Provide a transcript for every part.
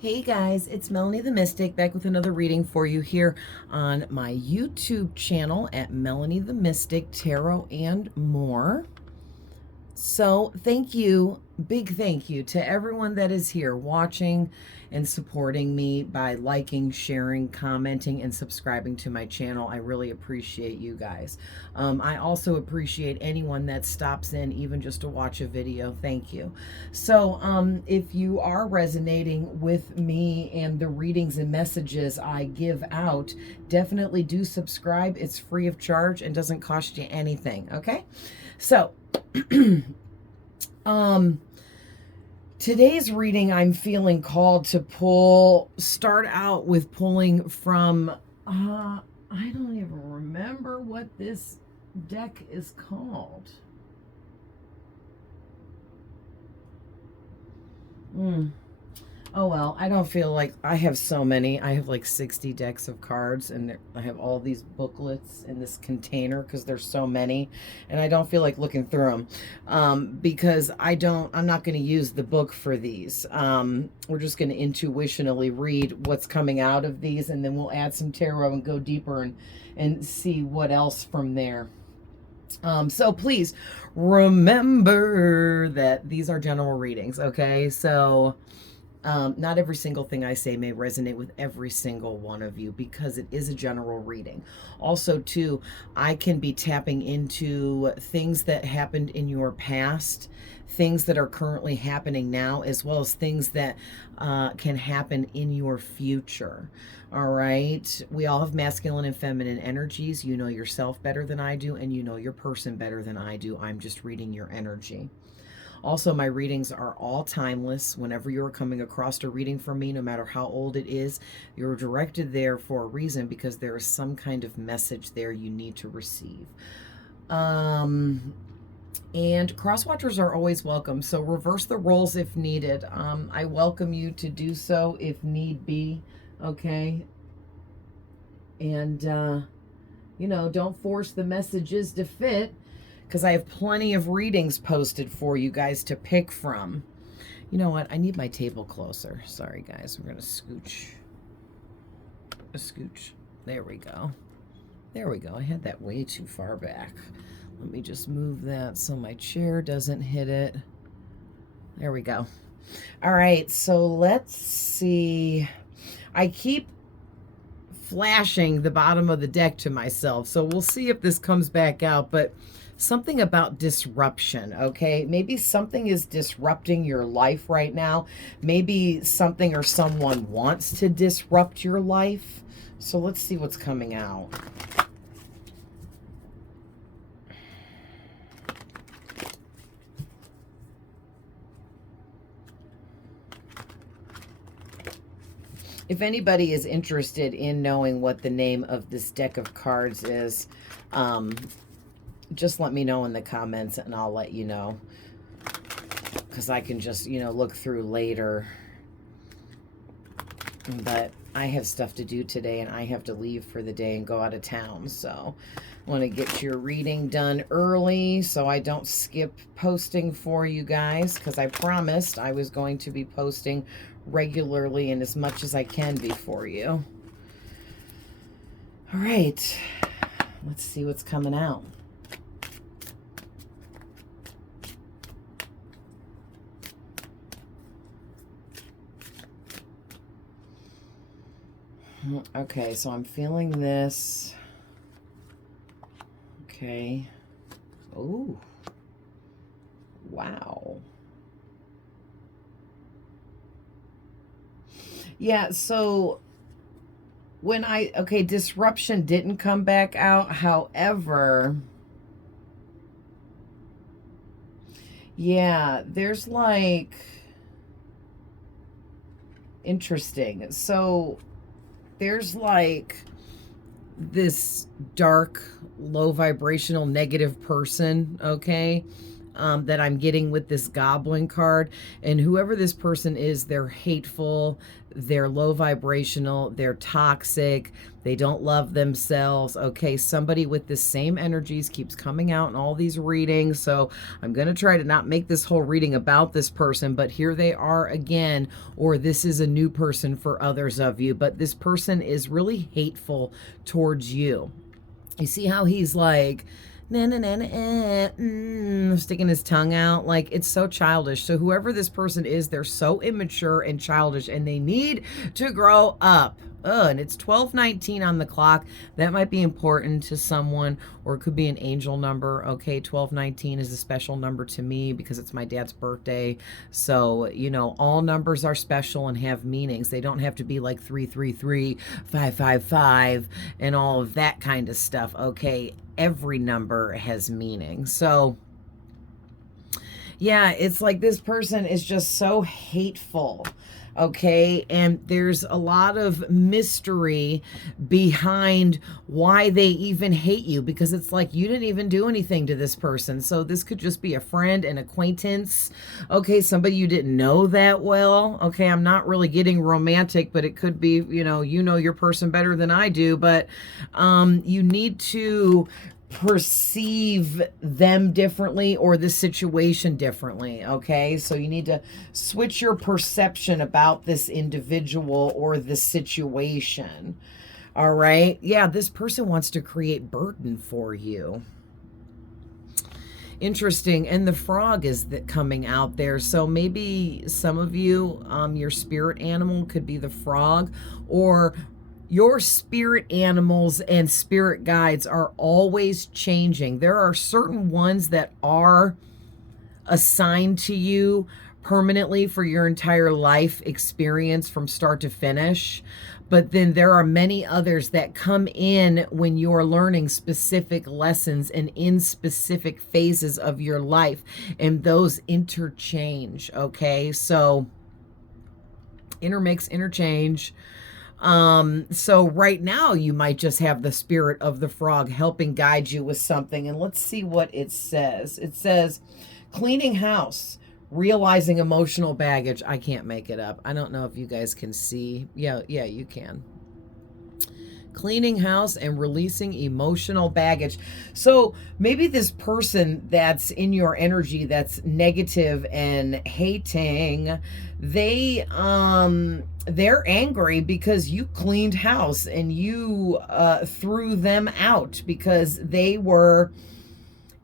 Hey guys, it's Melanie the Mystic back with another reading for you here on my YouTube channel at Melanie the Mystic Tarot and more. So thank you, big thank you to everyone that is here watching and supporting me by liking, sharing, commenting, and subscribing to my channel. I really appreciate you guys. I also appreciate anyone that stops in even just to watch a video. Thank you. So if you are resonating with me and the readings and messages I give out, definitely do subscribe. It's free of charge and doesn't cost you anything, okay? So today's reading, I'm feeling called to start out with pulling from, I don't even remember what this deck is called. Oh well, I don't feel like I have so many. I have like 60 decks of cards, and I have all these booklets in this container because there's so many, and I don't feel like looking through them because I'm not going to use the book for these. We're just going to intuitionally read what's coming out of these, and then we'll add some tarot and go deeper and see what else from there. So please remember that these are general readings, okay? So not every single thing I say may resonate with every single one of you because it is a general reading. Also, too, I can be tapping into things that happened in your past, things that are currently happening now, as well as things that can happen in your future. All right. We all have masculine and feminine energies. You know yourself better than I do, and you know your person better than I do. I'm just reading your energy. Also, my readings are all timeless. Whenever you're coming across a reading from me, no matter how old it is, you're directed there for a reason because there is some kind of message there you need to receive. And cross-watchers are always welcome, so reverse the roles if needed. I welcome you to do so if need be, okay? And, don't force the messages to fit, because I have plenty of readings posted for you guys to pick from. You know what? I need my table closer. Sorry, guys. We're going to scooch. A scooch. There we go. There we go. I had that way too far back. Let me just move that so my chair doesn't hit it. There we go. All right, so let's see. I keep flashing the bottom of the deck to myself, so we'll see if this comes back out, but something about disruption, okay? Maybe something is disrupting your life right now. Maybe something or someone wants to disrupt your life. So let's see what's coming out. If anybody is interested in knowing what the name of this deck of cards is, just let me know in the comments and I'll let you know, because I can just, look through later. But I have stuff to do today and I have to leave for the day and go out of town. So I want to get your reading done early so I don't skip posting for you guys, because I promised I was going to be posting regularly and as much as I can be for you. All right, let's see what's coming out. Okay, so I'm feeling this. Okay. Oh. Wow. Yeah, so disruption didn't come back out. However, yeah, there's like, interesting. So there's like this dark, low vibrational, negative person, okay? that I'm getting with this Goblin card. And whoever this person is, they're hateful, they're low vibrational, they're toxic, they don't love themselves. Okay, somebody with the same energies keeps coming out in all these readings. So I'm going to try to not make this whole reading about this person, but here they are again, or this is a new person for others of you. But this person is really hateful towards you. You see how he's like, na, na, na, na, sticking his tongue out? Like, it's so childish. So whoever this person is, they're so immature and childish, and they need to grow up. And it's 12:19 on the clock. That might be important to someone, or it could be an angel number. Okay, 12:19 is a special number to me because it's my dad's birthday. So, you know, all numbers are special and have meanings. They don't have to be like 333, 555, and all of that kind of stuff. Okay, every number has meaning. So, yeah, it's like this person is just so hateful. Okay, and there's a lot of mystery behind why they even hate you, because it's like you didn't even do anything to this person. So this could just be a friend, an acquaintance, okay, somebody you didn't know that well. Okay, I'm not really getting romantic, but it could be, you know your person better than I do, but you need to perceive them differently, or the situation differently. Okay, so you need to switch your perception about this individual or the situation. All right, yeah, this person wants to create burden for you. Interesting. And the frog is coming out there. So maybe some of you, your spirit animal could be the frog, or your spirit animals and spirit guides are always changing. There are certain ones that are assigned to you permanently for your entire life experience from start to finish. But then there are many others that come in when you're learning specific lessons and in specific phases of your life. And those interchange, okay? So intermix, interchange. So right now you might just have the spirit of the frog helping guide you with something. And let's see what it says. It says, cleaning house, realizing emotional baggage. I can't make it up. I don't know if you guys can see. Yeah, you can. Cleaning house and releasing emotional baggage. So maybe this person that's in your energy that's negative and hating, they're angry because you cleaned house and you threw them out because they were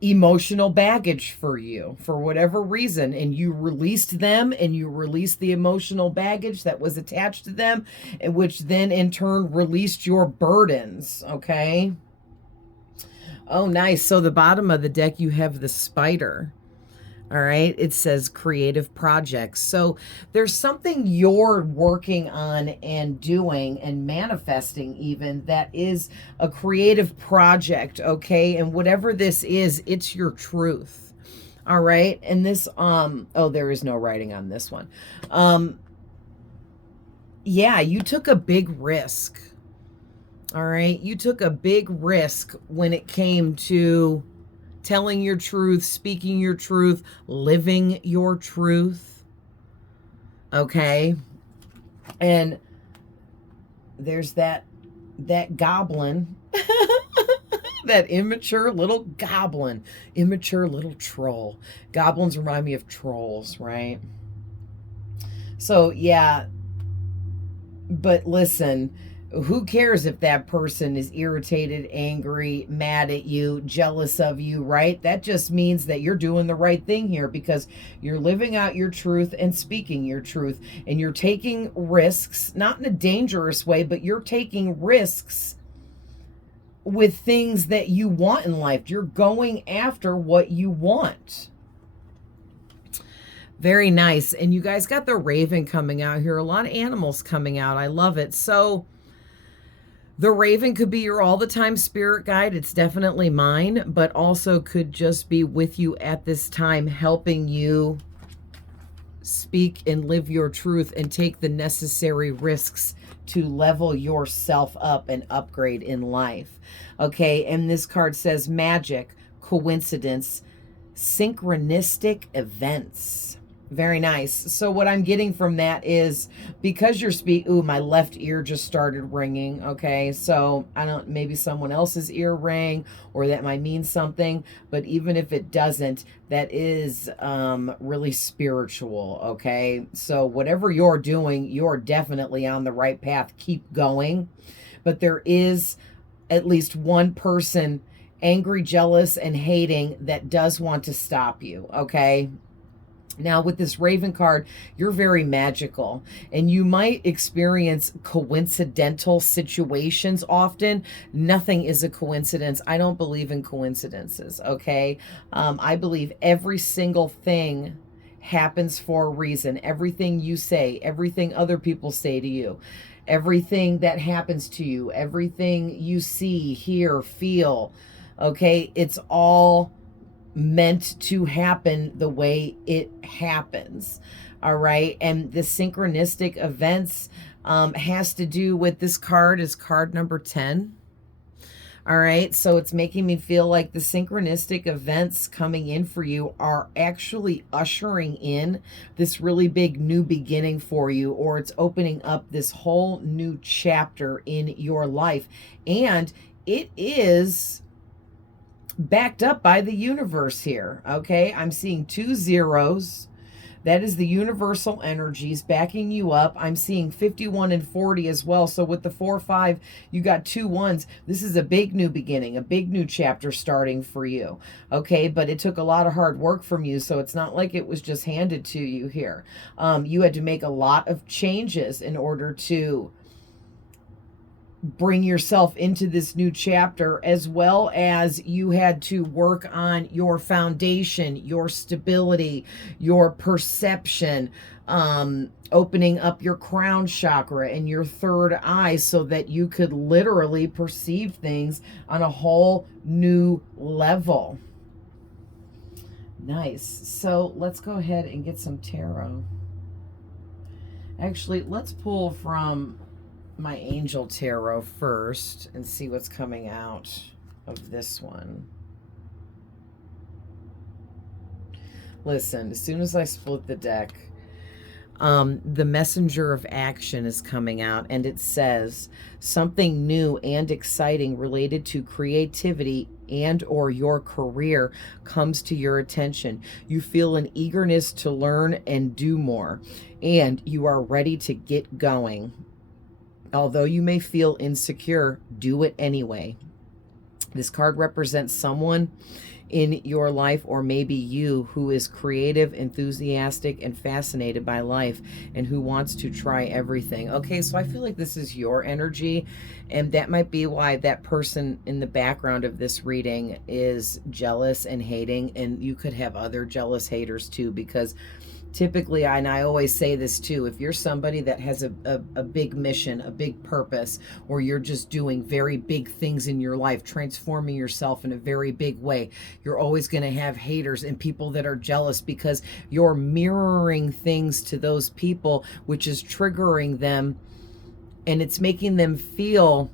emotional baggage for you for whatever reason, and you released them, and you released the emotional baggage that was attached to them, which then in turn released your burdens. Okay, oh nice. So the bottom of the deck, you have the spider. All right, it says creative projects. So there's something you're working on and doing and manifesting even that is a creative project, okay? And whatever this is, it's your truth. All right? And this oh, there is no writing on this one. Yeah, you took a big risk. All right? You took a big risk when it came to telling your truth, speaking your truth, living your truth. Okay? And there's that goblin, that immature little goblin, immature little troll. Goblins remind me of trolls, right? So, yeah. But listen, who cares if that person is irritated, angry, mad at you, jealous of you, right? That just means that you're doing the right thing here, because you're living out your truth and speaking your truth, and you're taking risks, not in a dangerous way, but you're taking risks with things that you want in life. You're going after what you want. Very nice. And you guys got the raven coming out here. A lot of animals coming out. I love it. So the raven could be your all-the-time spirit guide. It's definitely mine, but also could just be with you at this time, helping you speak and live your truth and take the necessary risks to level yourself up and upgrade in life. Okay, and this card says magic, coincidence, synchronistic events. Very nice. So what I'm getting from that is, because you're ooh, my left ear just started ringing. Okay. So I don't, maybe someone else's ear rang, or that might mean something, but even if it doesn't, that is really spiritual. Okay. So whatever you're doing, you're definitely on the right path. Keep going. But there is at least one person angry, jealous, and hating that does want to stop you. Okay. Now, with this Raven card, you're very magical, and you might experience coincidental situations often. Nothing is a coincidence. I don't believe in coincidences, okay? I believe every single thing happens for a reason. Everything you say, everything other people say to you, everything that happens to you, everything you see, hear, feel, okay? It's all meant to happen the way it happens. All right. And the synchronistic events has to do with, this card is card number 10. All right. So it's making me feel like the synchronistic events coming in for you are actually ushering in this really big new beginning for you, or it's opening up this whole new chapter in your life. And it is backed up by the universe here. Okay, I'm seeing 2 zeros. That is the universal energies backing you up. I'm seeing 51 and 40 as well. So with the 4, 5, you got 2 1s. This is a big new beginning, a big new chapter starting for you. Okay, but it took a lot of hard work from you, so it's not like it was just handed to you here. You had to make a lot of changes in order to bring yourself into this new chapter, as well as you had to work on your foundation, your stability, your perception, opening up your crown chakra and your third eye so that you could literally perceive things on a whole new level. Nice. So let's go ahead and get some tarot. Actually, let's pull from my angel tarot first and see what's coming out of this one. Listen, as soon as I split the deck, the messenger of action is coming out, and it says something new and exciting related to creativity and or your career comes to your attention. You feel an eagerness to learn and do more, and you are ready to get going. Although you may feel insecure, do it anyway. This card represents someone in your life, or maybe you, who is creative, enthusiastic, and fascinated by life, and who wants to try everything. Okay, so I feel like this is your energy, and that might be why that person in the background of this reading is jealous and hating, and you could have other jealous haters too, because typically, and I always say this too, if you're somebody that has a big mission, a big purpose, or you're just doing very big things in your life, transforming yourself in a very big way, you're always going to have haters and people that are jealous, because you're mirroring things to those people, which is triggering them, and it's making them feel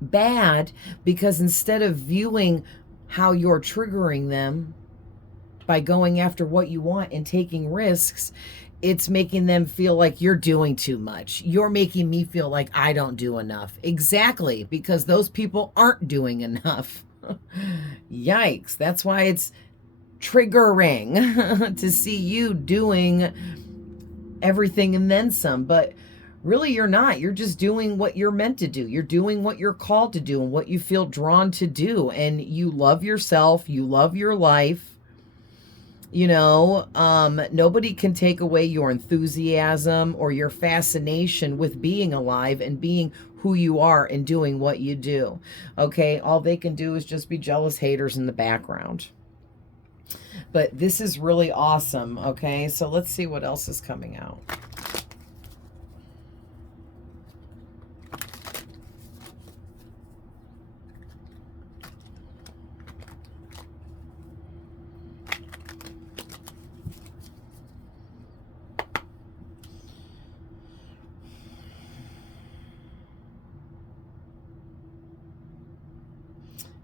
bad, because instead of viewing how you're triggering them by going after what you want and taking risks, it's making them feel like you're doing too much. You're making me feel like I don't do enough. Exactly, because those people aren't doing enough. Yikes. That's why it's triggering to see you doing everything and then some. But really, you're not. You're just doing what you're meant to do. You're doing what you're called to do and what you feel drawn to do. And you love yourself. You love your life. You know, nobody can take away your enthusiasm or your fascination with being alive and being who you are and doing what you do. Okay, all they can do is just be jealous haters in the background. But this is really awesome. Okay, so let's see what else is coming out.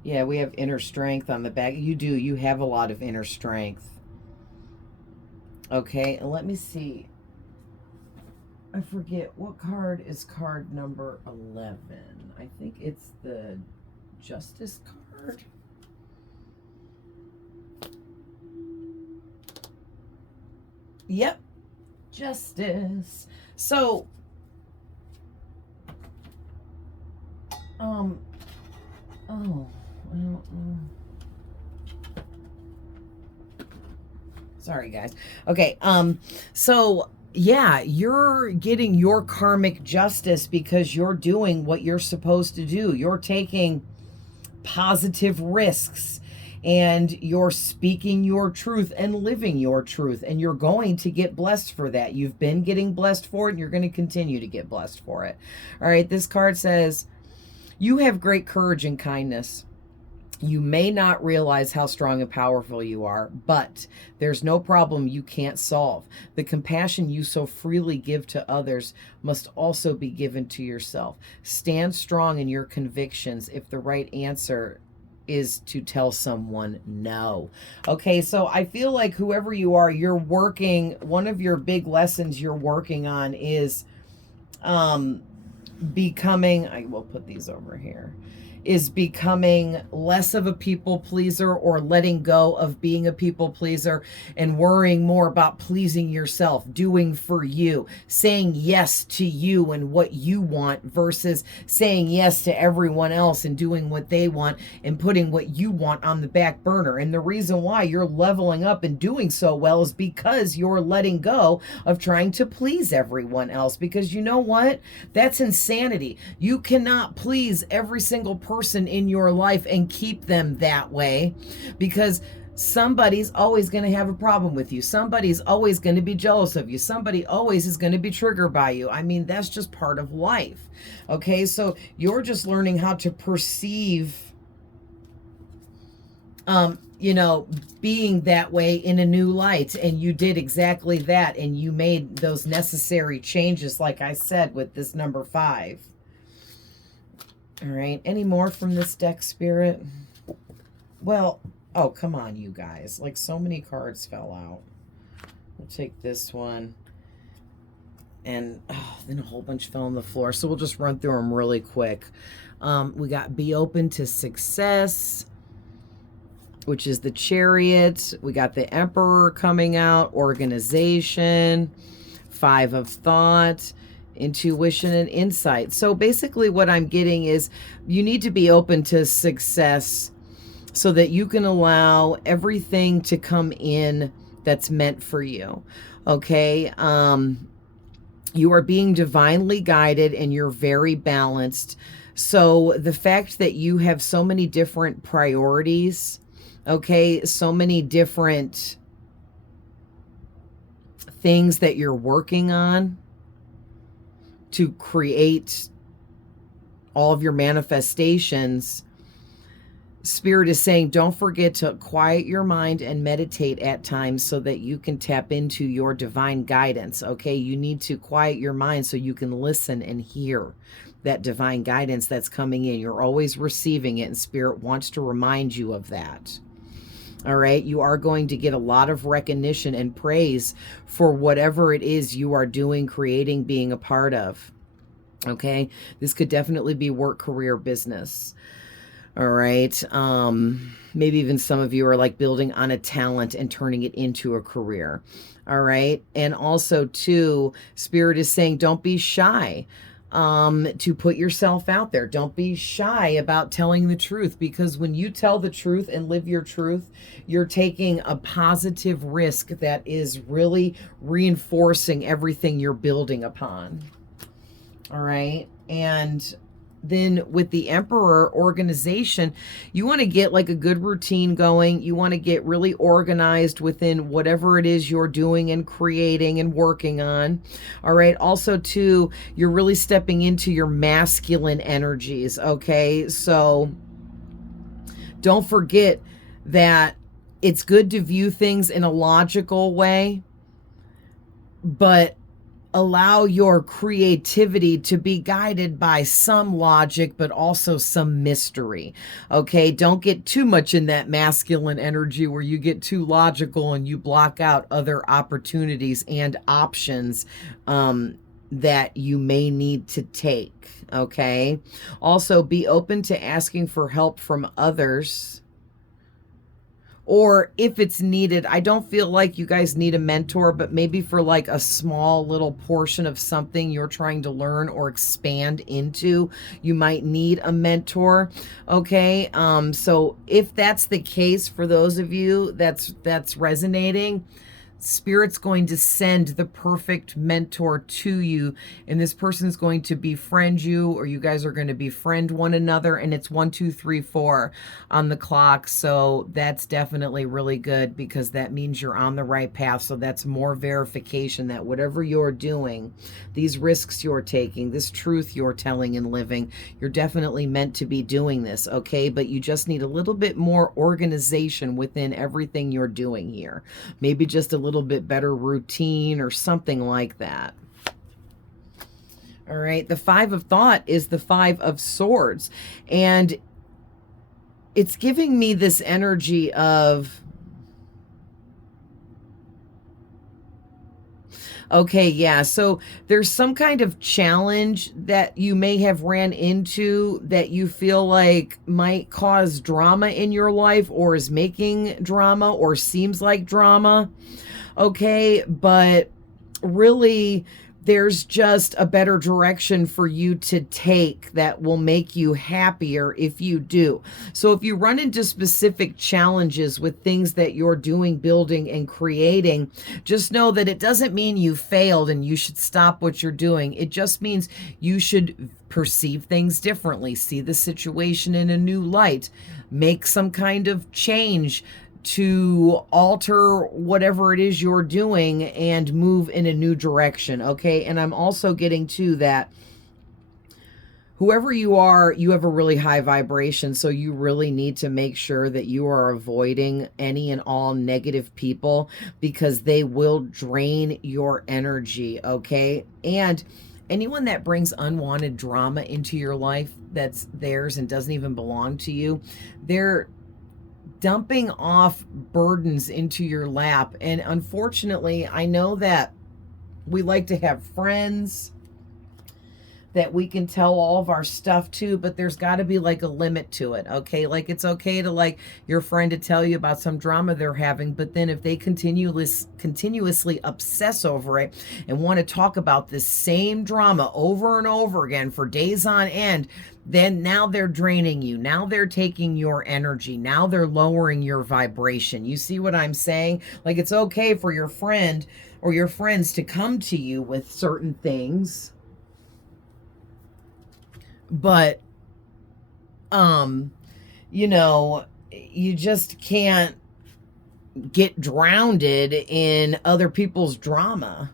Yeah, we have inner strength on the back. You do. You have a lot of inner strength. Okay, and let me see. I forget what card is card number 11. I think it's the Justice card. Yep, Justice. So, oh, well, sorry guys. Okay, so yeah, you're getting your karmic justice because you're doing what you're supposed to do. You're taking positive risks and you're speaking your truth and living your truth, and you're going to get blessed for that. You've been getting blessed for it, and you're going to continue to get blessed for it. All right, this card says, you have great courage and kindness. You may not realize how strong and powerful you are, but there's no problem you can't solve. The compassion you so freely give to others must also be given to yourself. Stand strong in your convictions if the right answer is to tell someone no. Okay, so I feel like whoever you are, you're working, one of your big lessons you're working on is becoming, I will put these over here, is becoming less of a people pleaser, or letting go of being a people pleaser and worrying more about pleasing yourself, doing for you, saying yes to you and what you want versus saying yes to everyone else and doing what they want and putting what you want on the back burner. And the reason why you're leveling up and doing so well is because you're letting go of trying to please everyone else, because you know what? That's insanity. You cannot please every single person in your life and keep them that way, because somebody's always going to have a problem with you. Somebody's always going to be jealous of you. Somebody always is going to be triggered by you. I mean, that's just part of life. Okay, so you're just learning how to perceive you know, being that way in a new light, and you did exactly that, and you made those necessary changes, like I said, with this number 5. All right, any more from this deck, Spirit? Well, oh, come on, you guys. Like, so many cards fell out. We'll take this one. And then a whole bunch fell on the floor. So we'll just run through them really quick. We got be open to success, which is the Chariot. We got the Emperor coming out, organization, 5 of thought, intuition and insight. So basically what I'm getting is you need to be open to success so that you can allow everything to come in that's meant for you. Okay. You are being divinely guided and you're very balanced. So the fact that you have so many different priorities, okay, so many different things that you're working on to create all of your manifestations, Spirit is saying, don't forget to quiet your mind and meditate at times so that you can tap into your divine guidance. Okay, you need to quiet your mind so you can listen and hear that divine guidance that's coming in. You're always receiving it, and Spirit wants to remind you of that. All right, you are going to get a lot of recognition and praise for whatever it is you are doing, creating, being a part of. Okay, this could definitely be work, career, business. All right, maybe even some of you are like building on a talent and turning it into a career. All right, and also too, Spirit is saying don't be shy to put yourself out there. Don't be shy about telling the truth, because when you tell the truth and live your truth, you're taking a positive risk that is really reinforcing everything you're building upon. All right, and then with the Emperor organization, you want to get like a good routine going. You want to get really organized within whatever it is you're doing and creating and working on. All right. Also too, you're really stepping into your masculine energies. Okay. So don't forget that it's good to view things in a logical way, but allow your creativity to be guided by some logic, but also some mystery. Okay, don't get too much in that masculine energy where you get too logical and you block out other opportunities and options that you may need to take. Okay, also be open to asking for help from others, or if it's needed. I don't feel like you guys need a mentor, but maybe for like a small little portion of something you're trying to learn or expand into, you might need a mentor. Okay, so if that's the case for those of you that's resonating, Spirit's going to send the perfect mentor to you, and this person's going to befriend you, or you guys are going to befriend one another, and it's 1, 2, 3, 4 on the clock. So that's definitely really good, because that means you're on the right path. So that's more verification that whatever you're doing, these risks you're taking, this truth you're telling and living, you're definitely meant to be doing this. Okay, but you just need a little bit more organization within everything you're doing here. Maybe just a little bit better routine or something like that. All right, the 5 of Thought is the 5 of Swords, and it's giving me this energy of, okay, yeah, so there's some kind of challenge that you may have ran into that you feel like might cause drama in your life, or is making drama, or seems like drama. Okay, but really there's just a better direction for you to take that will make you happier if you do. So if you run into specific challenges with things that you're doing, building, and creating, just know that it doesn't mean you failed and you should stop what you're doing. It just means you should perceive things differently, see the situation in a new light, make some kind of change to alter whatever it is you're doing and move in a new direction. Okay, and I'm also getting to that whoever you are, you have a really high vibration, so you really need to make sure that you are avoiding any and all negative people, because they will drain your energy. Okay, and anyone that brings unwanted drama into your life that's theirs and doesn't even belong to you, they're dumping off burdens into your lap. And unfortunately, I know that we like to have friends that we can tell all of our stuff to, but there's got to be like a limit to it. Okay, like it's okay to like your friend to tell you about some drama they're having, but then if they continuously obsess over it and want to talk about this same drama over and over again for days on end, then now they're draining you. Now they're taking your energy. Now they're lowering your vibration. You see what I'm saying? Like, it's okay for your friend or your friends to come to you with certain things, but you know, you just can't get drowned in other people's drama.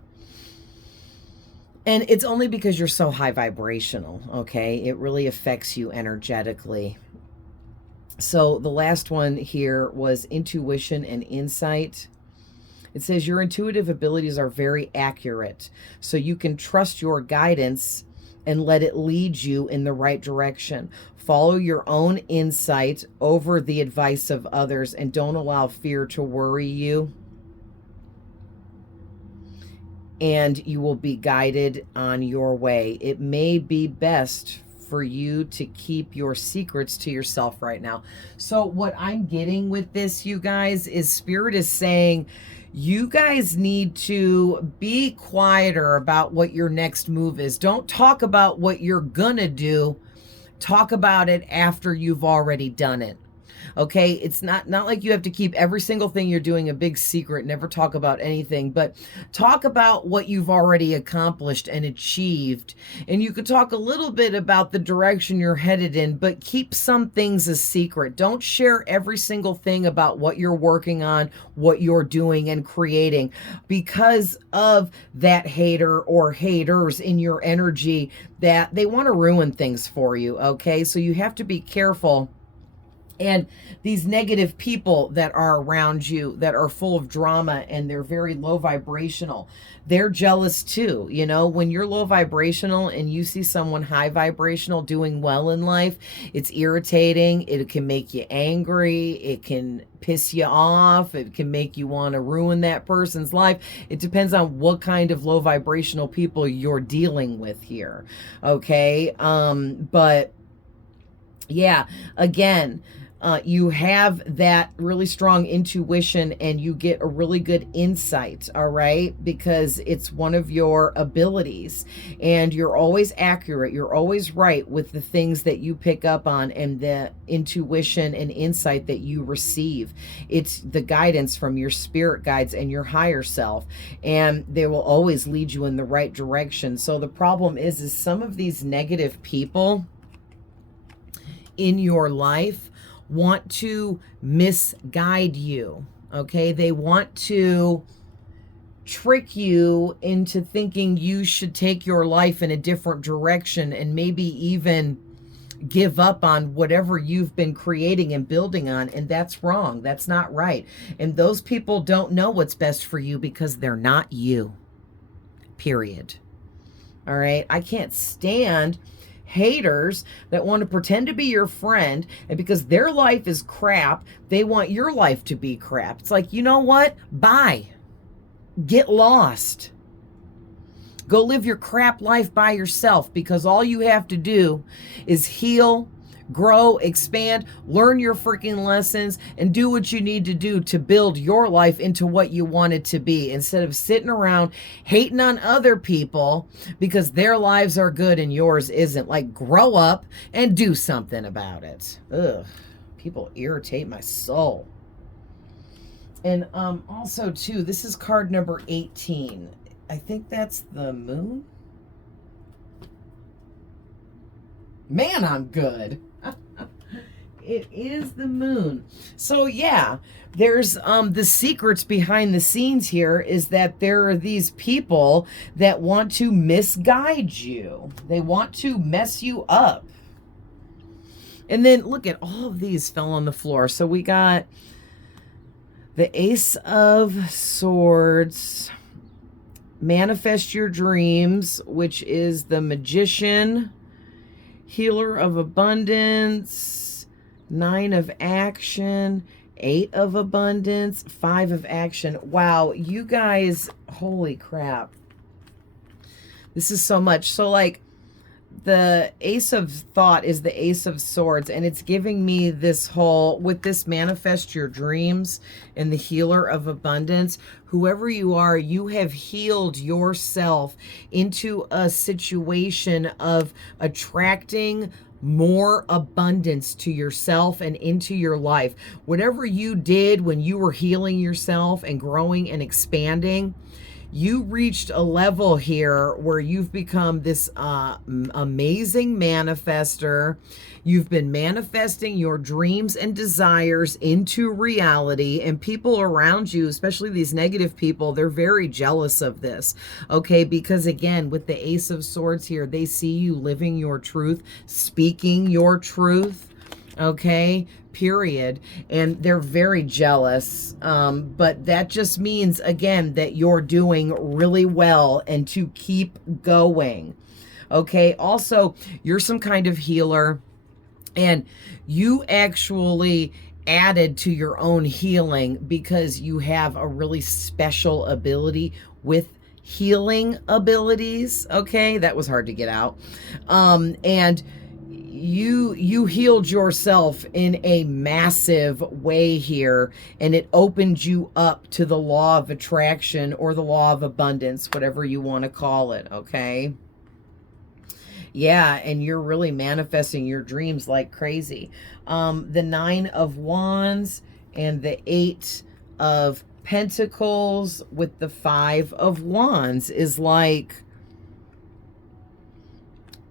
And it's only because you're so high vibrational. Okay, it really affects you energetically. So the last one here was intuition and insight. It says your intuitive abilities are very accurate, so you can trust your guidance and let it lead you in the right direction. Follow your own insight over the advice of others, and don't allow fear to worry you. And you will be guided on your way. It may be best for you to keep your secrets to yourself right now. So what I'm getting with this, you guys, is Spirit is saying, you guys need to be quieter about what your next move is. Don't talk about what you're gonna do. Talk about it after you've already done it. Okay, it's not like you have to keep every single thing you're doing a big secret, never talk about anything, but talk about what you've already accomplished and achieved. And you could talk a little bit about the direction you're headed in, but keep some things a secret. Don't share every single thing about what you're working on, what you're doing and creating, because of that hater or haters in your energy that they want to ruin things for you. Okay, so you have to be careful And these negative people that are around you that are full of drama and they're very low vibrational, they're jealous too. You know, when you're low vibrational and you see someone high vibrational doing well in life, it's irritating. It can make you angry. It can piss you off. It can make you want to ruin that person's life. It depends on what kind of low vibrational people you're dealing with here. Okay. But yeah, again, you have that really strong intuition and you get a really good insight, all right? Because it's one of your abilities and you're always accurate. You're always right with the things that you pick up on and the intuition and insight that you receive. It's the guidance from your spirit guides and your higher self, and they will always lead you in the right direction. So the problem is some of these negative people in your life want to misguide you, okay? They want to trick you into thinking you should take your life in a different direction and maybe even give up on whatever you've been creating and building on, and that's wrong. That's not right. And those people don't know what's best for you because they're not you, period. All right? I can't stand haters that want to pretend to be your friend, and because their life is crap, they want your life to be crap. It's like, you know what? Bye. Get lost. Go live your crap life by yourself, because all you have to do is heal, grow, expand, learn your freaking lessons, and do what you need to do to build your life into what you want it to be, instead of sitting around hating on other people because their lives are good and yours isn't. Like, grow up and do something about it. Ugh, people irritate my soul. And also too, this is card number 18. I think that's the moon. Man, I'm good. It is the moon. So yeah, there's the secrets behind the scenes here is that there are these people that want to misguide you. They want to mess you up. And then look at all of these fell on the floor. So we got the Ace of Swords, Manifest Your Dreams, which is the Magician, Healer of Abundance, 9 of Action, 8 of Abundance, 5 of Action. Wow, you guys, holy crap. This is so much. So like the Ace of Thought is the Ace of Swords, and it's giving me this whole, with this Manifest Your Dreams and the Healer of Abundance, whoever you are, you have healed yourself into a situation of attracting more abundance to yourself and into your life. Whatever you did when you were healing yourself and growing and expanding, you reached a level here where you've become this amazing manifester. You've been manifesting your dreams and desires into reality, and people around you, especially these negative people, they're very jealous of this, okay? Because again, with the Ace of Swords here, they see you living your truth, speaking your truth, okay? Period. And they're very jealous. But that just means, again, that you're doing really well and to keep going. Okay. Also, you're some kind of healer, and you actually added to your own healing because you have a really special ability with healing abilities. Okay. That was hard to get out. And you healed yourself in a massive way here, and it opened you up to the law of attraction or the law of abundance, whatever you want to call it, okay? Yeah, and you're really manifesting your dreams like crazy. The 9 of Wands and the 8 of Pentacles with the 5 of Wands is like,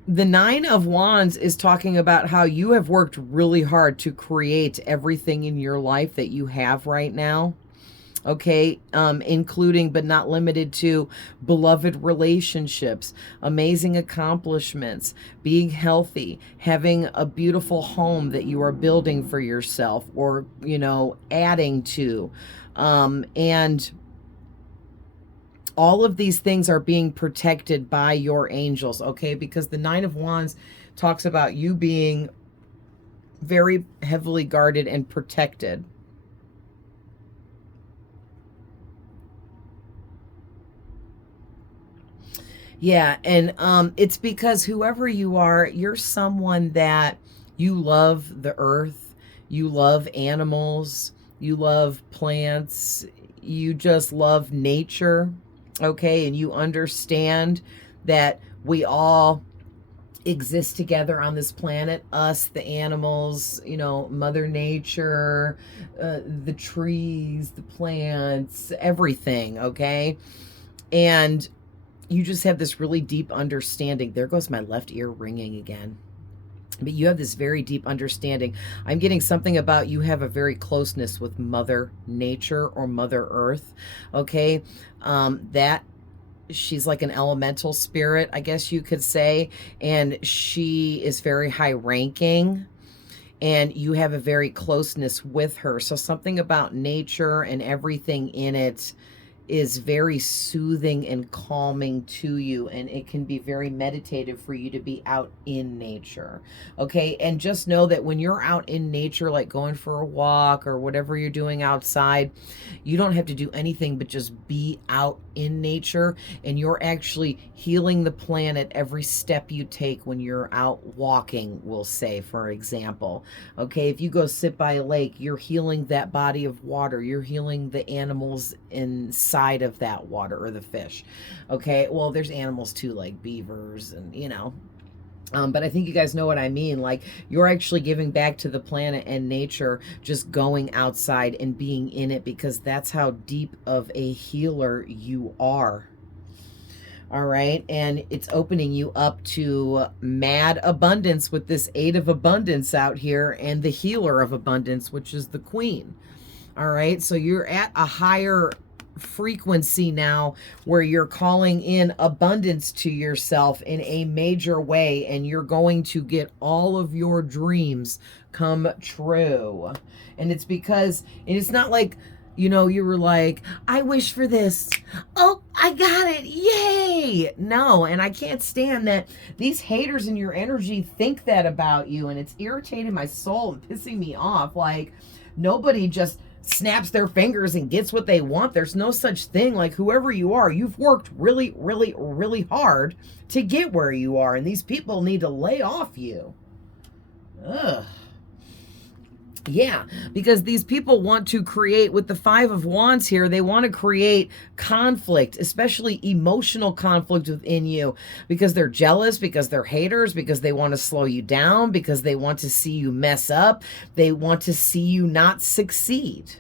the 9 of Wands is talking about how you have worked really hard to create everything in your life that you have right now. okay, including but not limited to beloved relationships, amazing accomplishments, being healthy, having a beautiful home that you are building for yourself or, you know, adding to. And all of these things are being protected by your angels, okay? Because the Nine of Wands talks about you being very heavily guarded and protected. Yeah, and it's because whoever you are, you're someone that you love the earth, you love animals, you love plants, you just love nature, okay? And you understand that we all exist together on this planet, us, the animals, you know, Mother Nature, the trees, the plants, everything, okay? And you just have this really deep understanding. There goes my left ear ringing again. But you have this very deep understanding. I'm getting something about you have a very closeness with Mother Nature or Mother Earth, okay? That she's like an elemental spirit, I guess you could say, and she is very high ranking, and you have a very closeness with her. So something about nature and everything in it is very soothing and calming to you, and it can be very meditative for you to be out in nature, okay? And just know that when you're out in nature, like going for a walk or whatever you're doing outside, you don't have to do anything but just be out in nature, and you're actually healing the planet every step you take when you're out walking, we'll say, for example, okay? If you go sit by a lake, you're healing that body of water, you're healing the animals inside of that water, or the fish, okay? Well, there's animals too, like beavers and, you know, but I think you guys know what I mean. Like, you're actually giving back to the planet and nature, just going outside and being in it, because that's how deep of a healer you are. All right. And it's opening you up to mad abundance with this Eight of Abundance out here, and the healer of abundance, which is the Queen. All right. So you're at a higher frequency now where you're calling in abundance to yourself in a major way, and you're going to get all of your dreams come true. And it's because, and it's not like, you know, you were like, I wish for this, oh, I got it, yay. No, and I can't stand that these haters in your energy think that about you, and it's irritating my soul and pissing me off. Like, nobody just snaps their fingers and gets what they want. There's no such thing. Like, whoever you are, you've worked really, really, really hard to get where you are, and these people need to lay off you. Ugh. Yeah, because these people want to create, with the Five of Wands here, they want to create conflict, especially emotional conflict within you, because they're jealous, because they're haters, because they want to slow you down, because they want to see you mess up. They want to see you not succeed.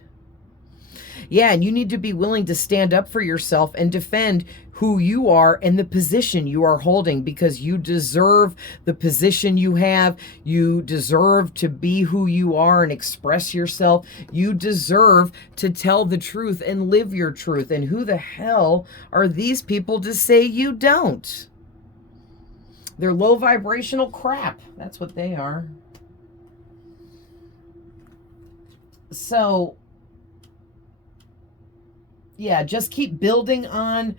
Yeah, and you need to be willing to stand up for yourself and defend who you are and the position you are holding, because you deserve the position you have. You deserve to be who you are and express yourself. You deserve to tell the truth and live your truth. And who the hell are these people to say you don't? They're low vibrational crap. That's what they are. So, yeah, just keep building on,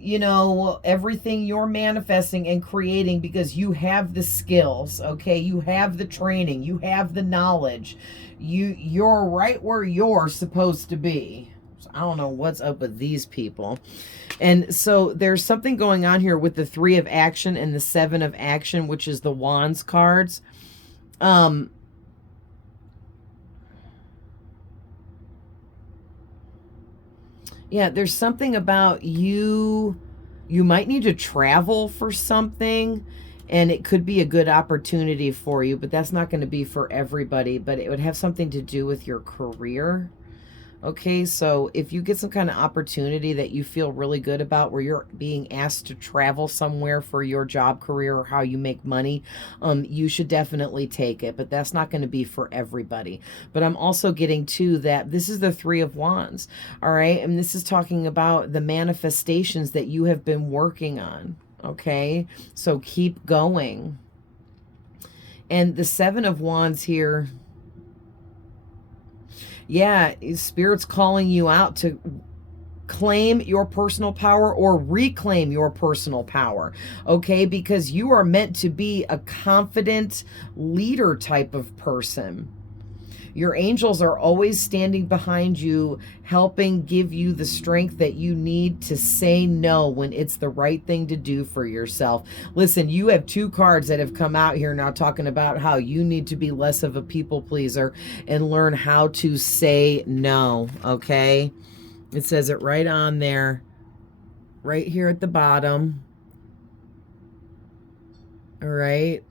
you know, everything you're manifesting and creating, because you have the skills, okay? You have the training, you have the knowledge. You're right where you're supposed to be. So I don't know what's up with these people. And so there's something going on here with the Three of Action and the Seven of Action, which is the Wands cards. Yeah, there's something about you might need to travel for something, and it could be a good opportunity for you, but that's not going to be for everybody. But it would have something to do with your career, Okay, so if you get some kind of opportunity that you feel really good about, where you're being asked to travel somewhere for your job, career, or how you make money, you should definitely take it. But that's not going to be for everybody. But I'm also getting to that this is the Three of Wands, all right? And this is talking about the manifestations that you have been working on, okay? So keep going. And the Seven of Wands here, yeah, Spirit's calling you out to claim your personal power or reclaim your personal power, okay? Because you are meant to be a confident leader type of person. Your angels are always standing behind you, helping give you the strength that you need to say no when it's the right thing to do for yourself. Listen, you have two cards that have come out here now talking about how you need to be less of a people pleaser and learn how to say no, okay? It says it right on there, right here at the bottom. All right.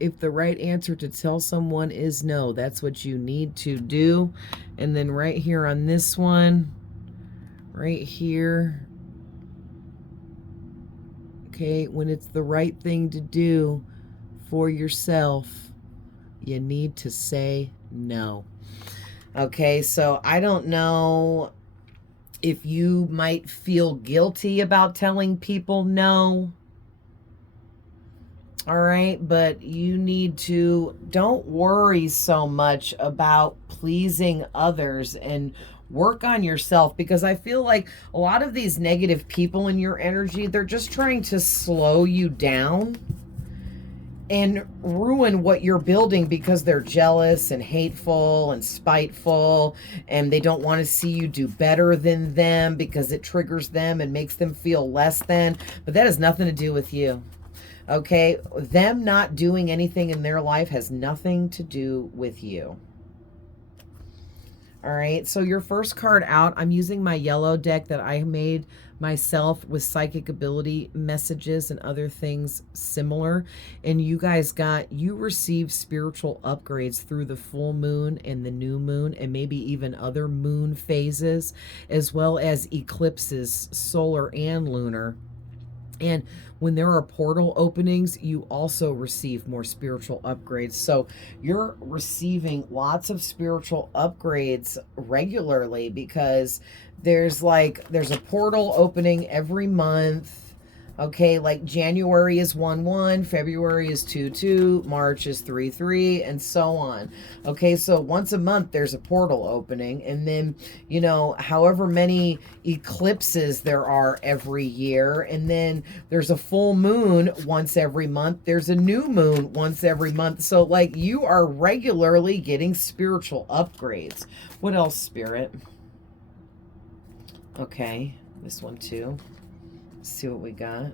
If the right answer to tell someone is no, that's what you need to do. And then right here on this one, right here, okay, when it's the right thing to do for yourself, you need to say no. Okay, so I don't know if you might feel guilty about telling people no. All right, but you need to, don't worry so much about pleasing others and work on yourself, because I feel like a lot of these negative people in your energy, they're just trying to slow you down and ruin what you're building because they're jealous and hateful and spiteful, and they don't want to see you do better than them because it triggers them and makes them feel less than. But that has nothing to do with you. Okay, them not doing anything in their life has nothing to do with you. All right, so your first card out, I'm using my yellow deck that I made myself with psychic ability messages and other things similar. And you guys you received spiritual upgrades through the full moon and the new moon, and maybe even other moon phases, as well as eclipses, solar and lunar. And when there are portal openings, you also receive more spiritual upgrades. So you're receiving lots of spiritual upgrades regularly, because there's a portal opening every month. Okay, like January is 1-1, February is 2-2, March is 3-3, and so on. Okay, so once a month there's a portal opening, and then, you know, however many eclipses there are every year, and then there's a full moon once every month, there's a new moon once every month. So, like, you are regularly getting spiritual upgrades. What else, Spirit? Okay, this one too. See what we got.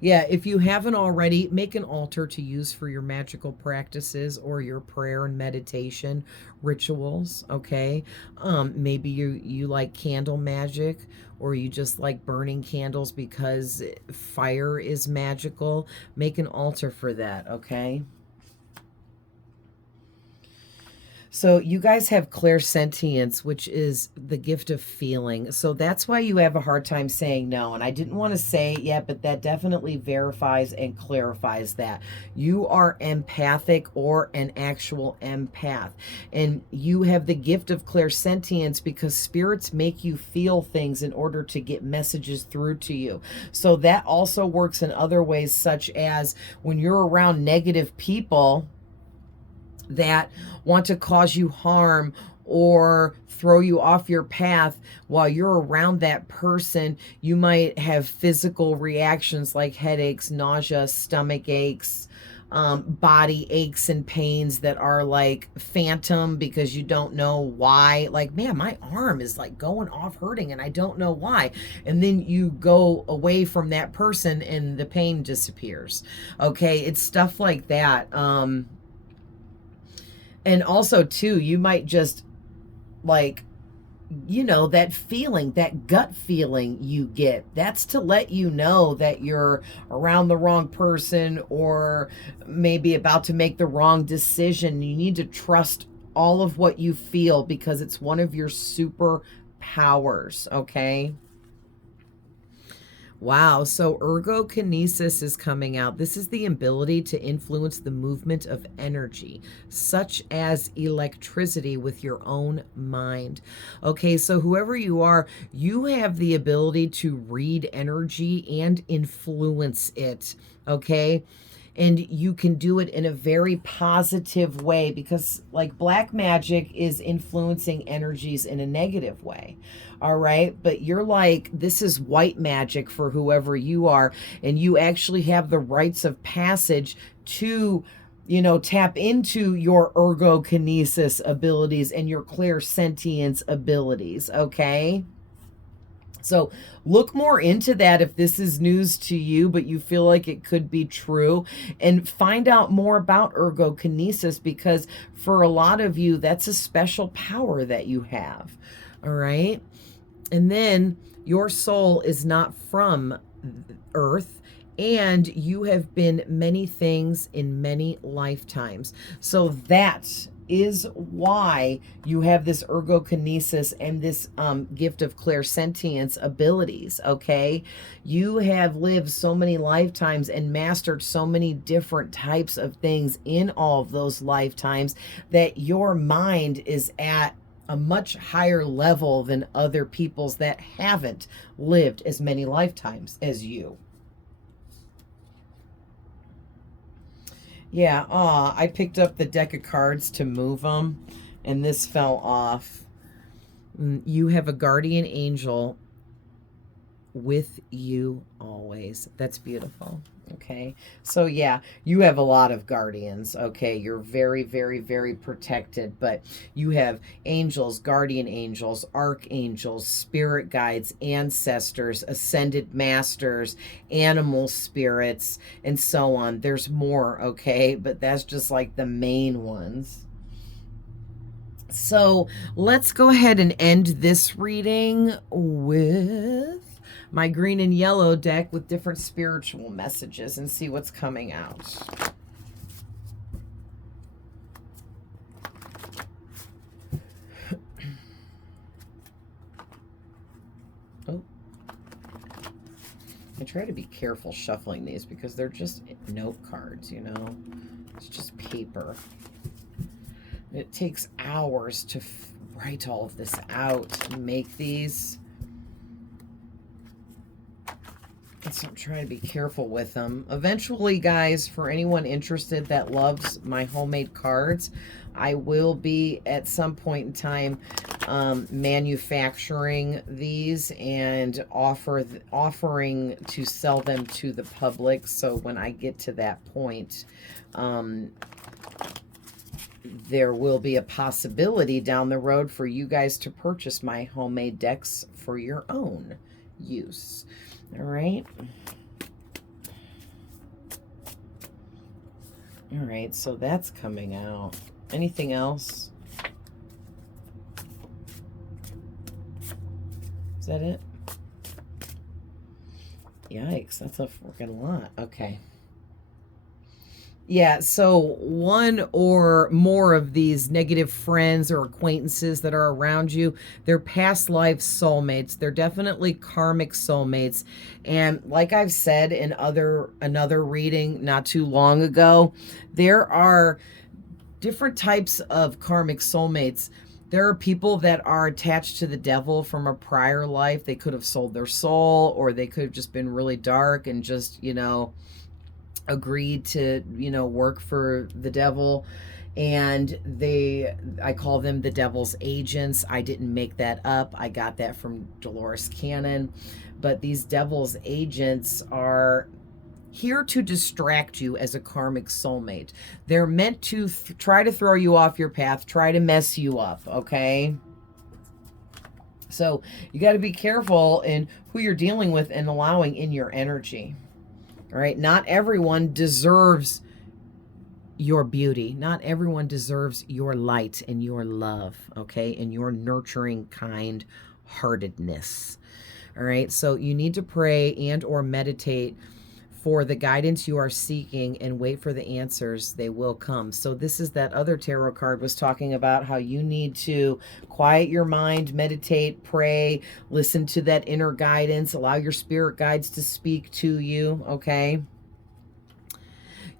Yeah, if you haven't already, make an altar to use for your magical practices or your prayer and meditation rituals, okay? Maybe you like candle magic, or you just like burning candles because fire is magical. Make an altar for that, okay? So you guys have clairsentience, which is the gift of feeling. So that's why you have a hard time saying no. And I didn't want to say it yet, but that definitely verifies and clarifies that. You are empathic, or an actual empath. And you have the gift of clairsentience because spirits make you feel things in order to get messages through to you. So that also works in other ways, such as when you're around negative people that want to cause you harm or throw you off your path, while you're around that person, you might have physical reactions like headaches, nausea, stomach aches, body aches and pains that are like phantom because you don't know why. Like, man, my arm is like going off hurting and I don't know why. And then you go away from that person and the pain disappears. Okay, it's stuff like that. And also, too, you might just, like, you know, that feeling, that gut feeling you get, that's to let you know that you're around the wrong person, or maybe about to make the wrong decision. You need to trust all of what you feel, because it's one of your superpowers, okay? Wow, so Ergo Kinesis is coming out. This is the ability to influence the movement of energy, such as electricity, with your own mind. Okay, so whoever you are, you have the ability to read energy and influence it, okay? And you can do it in a very positive way, because like black magic is influencing energies in a negative way. All right. But you're like, this is white magic for whoever you are. And you actually have the rites of passage to, you know, tap into your ergokinesis abilities and your clairsentience abilities. Okay. So look more into that if this is news to you, but you feel like it could be true, and find out more about ergokinesis, because for a lot of you, that's a special power that you have. All right. And then your soul is not from earth, and you have been many things in many lifetimes. So that is why you have this ergokinesis and this gift of clairsentience abilities, okay? You have lived so many lifetimes and mastered so many different types of things in all of those lifetimes that your mind is at a much higher level than other people's that haven't lived as many lifetimes as you. Yeah, I picked up the deck of cards to move them, and this fell off. You have a guardian angel with you always. That's beautiful. Okay. So yeah, you have a lot of guardians. Okay. You're very, very, very protected, but you have angels, guardian angels, archangels, spirit guides, ancestors, ascended masters, animal spirits, and so on. There's more. Okay. But that's just like the main ones. So let's go ahead and end this reading with my green and yellow deck with different spiritual messages and see what's coming out. Oh. I try to be careful shuffling these because they're just note cards, you know? It's just paper. It takes hours to write all of this out and make these. So I'm trying to be careful with them. Eventually, guys, for anyone interested that loves my homemade cards, I will be at some point in time manufacturing these and offering to sell them to the public. So when I get to that point, there will be a possibility down the road for you guys to purchase my homemade decks for your own use. All right. All right, so that's coming out. Anything else? Is that it? Yikes, that's a freaking lot. Okay. Yeah, so one or more of these negative friends or acquaintances that are around you, they're past life soulmates. They're definitely karmic soulmates. And like I've said in another reading not too long ago, there are different types of karmic soulmates. There are people that are attached to the devil from a prior life. They could have sold their soul, or they could have just been really dark and just, you know, agreed to, you know, work for the devil. And I call them the devil's agents. I didn't make that up. I got that from Dolores Cannon. But these devil's agents are here to distract you as a karmic soulmate. They're meant to try to throw you off your path, try to mess you up, okay? So you got to be careful in who you're dealing with and allowing in your energy. All right, not everyone deserves your beauty. Not everyone deserves your light and your love, okay, and your nurturing kind-heartedness. All right, so you need to pray and or meditate for the guidance you are seeking and wait for the answers. They will come. So this is that other tarot card was talking about how you need to quiet your mind, meditate, pray, listen to that inner guidance, allow your spirit guides to speak to you, okay?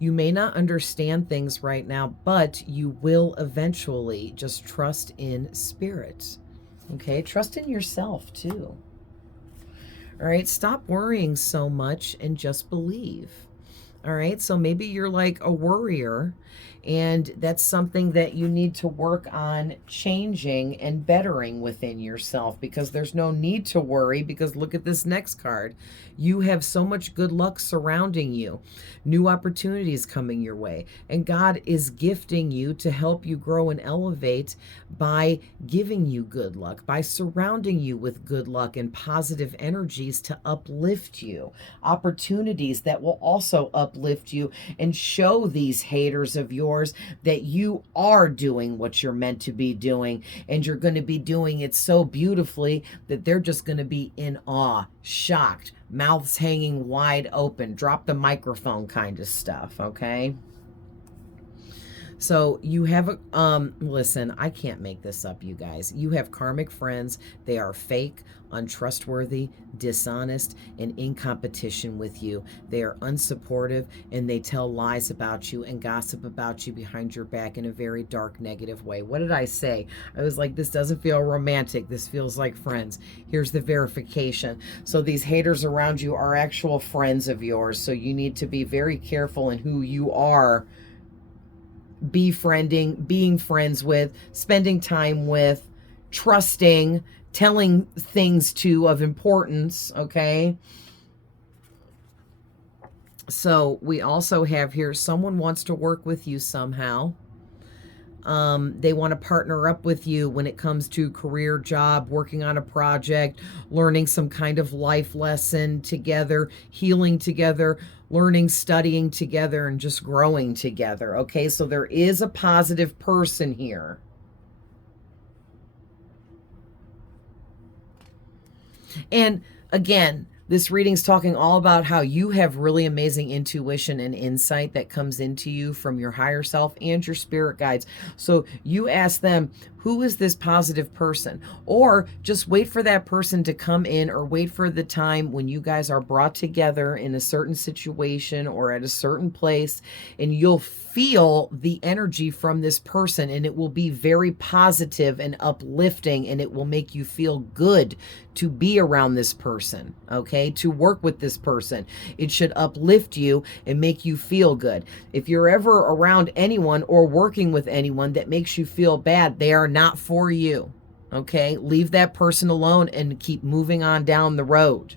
You may not understand things right now, but you will eventually. Just trust in spirit, okay? Trust in yourself too. All right, stop worrying so much and just believe. All right, so maybe you're like a worrier, and that's something that you need to work on changing and bettering within yourself, because there's no need to worry, because look at this next card. You have so much good luck surrounding you, new opportunities coming your way, and God is gifting you to help you grow and elevate by giving you good luck, by surrounding you with good luck and positive energies to uplift you, opportunities that will also uplift you and show these haters of yours that you are doing what you're meant to be doing, and you're going to be doing it so beautifully that they're just going to be in awe, shocked, mouths hanging wide open, drop the microphone kind of stuff, okay? So you have a, listen, I can't make this up, you guys. You have karmic friends. They are fake, untrustworthy, dishonest, and in competition with you. They are unsupportive, and they tell lies about you and gossip about you behind your back in a very dark, negative way. What did I say? I was like, this doesn't feel romantic. This feels like friends. Here's the verification. So these haters around you are actual friends of yours. So you need to be very careful in who you are befriending, being friends with, spending time with, trusting, telling things to of importance, okay? So we also have here, someone wants to work with you somehow. They want to partner up with you when it comes to career, job, working on a project, learning some kind of life lesson together, healing together, learning, studying together, and just growing together. Okay, so there is a positive person here. And again, this reading's talking all about how you have really amazing intuition and insight that comes into you from your higher self and your spirit guides. So you ask them, who is this positive person? Or just wait for that person to come in, or wait for the time when you guys are brought together in a certain situation or at a certain place, and you'll feel the energy from this person, and it will be very positive and uplifting, and it will make you feel good to be around this person, okay? To work with this person. It should uplift you and make you feel good. If you're ever around anyone or working with anyone that makes you feel bad, they are not for you, okay? Leave that person alone and keep moving on down the road.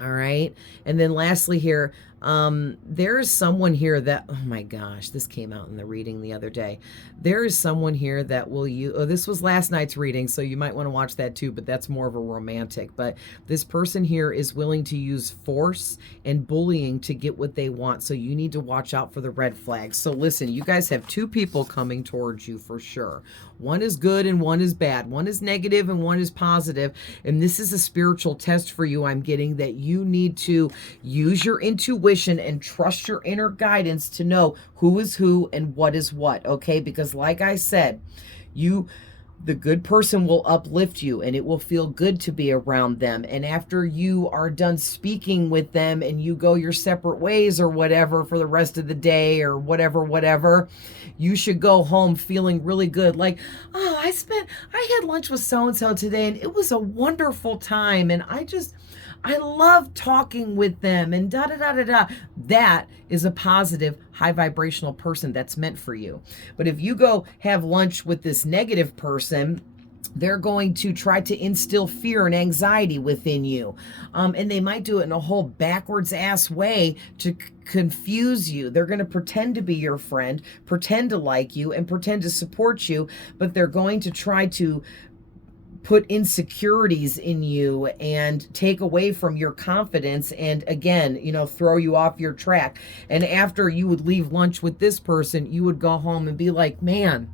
All right. And then lastly here, there is someone here that, oh my gosh, this came out in the reading the other day. There is someone here that will use, oh, this was last night's reading, so you might want to watch that too, but that's more of a romantic. But this person here is willing to use force and bullying to get what they want. So you need to watch out for the red flags. So listen, you guys have two people coming towards you for sure. One is good and one is bad. One is negative and one is positive. And this is a spiritual test for you, I'm getting, that you need to use your intuition and trust your inner guidance to know who is who and what is what, okay? Because like I said, the good person will uplift you, and it will feel good to be around them. And after you are done speaking with them and you go your separate ways or whatever for the rest of the day or whatever, you should go home feeling really good. Like, oh, I had lunch with so-and-so today and it was a wonderful time. And I love talking with them and da-da-da-da-da. That is a positive, high vibrational person that's meant for you. But if you go have lunch with this negative person, they're going to try to instill fear and anxiety within you. And they might do it in a whole backwards ass way to confuse you. They're going to pretend to be your friend, pretend to like you, and pretend to support you, but they're going to try to put insecurities in you and take away from your confidence, and again, throw you off your track. And after you would leave lunch with this person, you would go home and be like, man,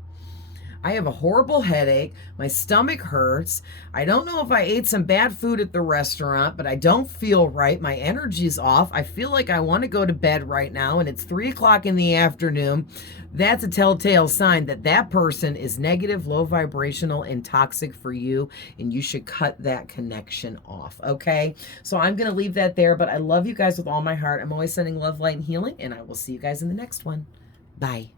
I have a horrible headache. My stomach hurts. I don't know if I ate some bad food at the restaurant, but I don't feel right. My energy's off. I feel like I want to go to bed right now, and it's 3 o'clock in the afternoon. That's a telltale sign that that person is negative, low vibrational, and toxic for you, and you should cut that connection off, okay? So I'm going to leave that there, but I love you guys with all my heart. I'm always sending love, light, and healing, and I will see you guys in the next one. Bye.